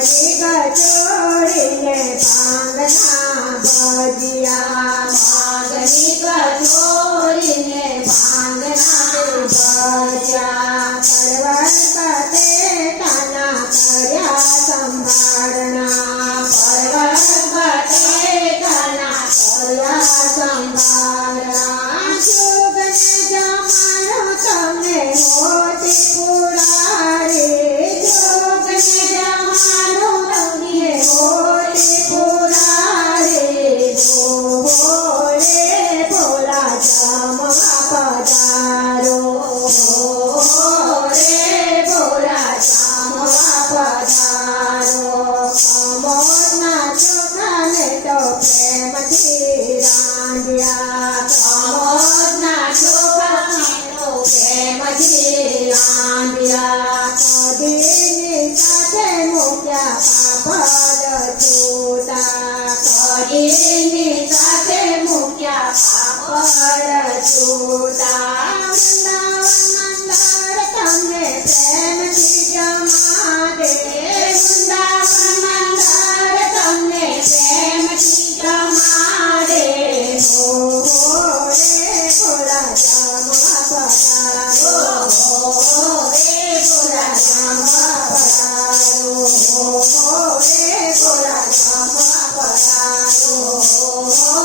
કચોરી કચોરીને પાંગના ભજિયા. પાંગની કચોરી મૂક્યા પાપદ જૂતા કરીને સાથે મૂક્યા પાપડ જૂતા. Oh.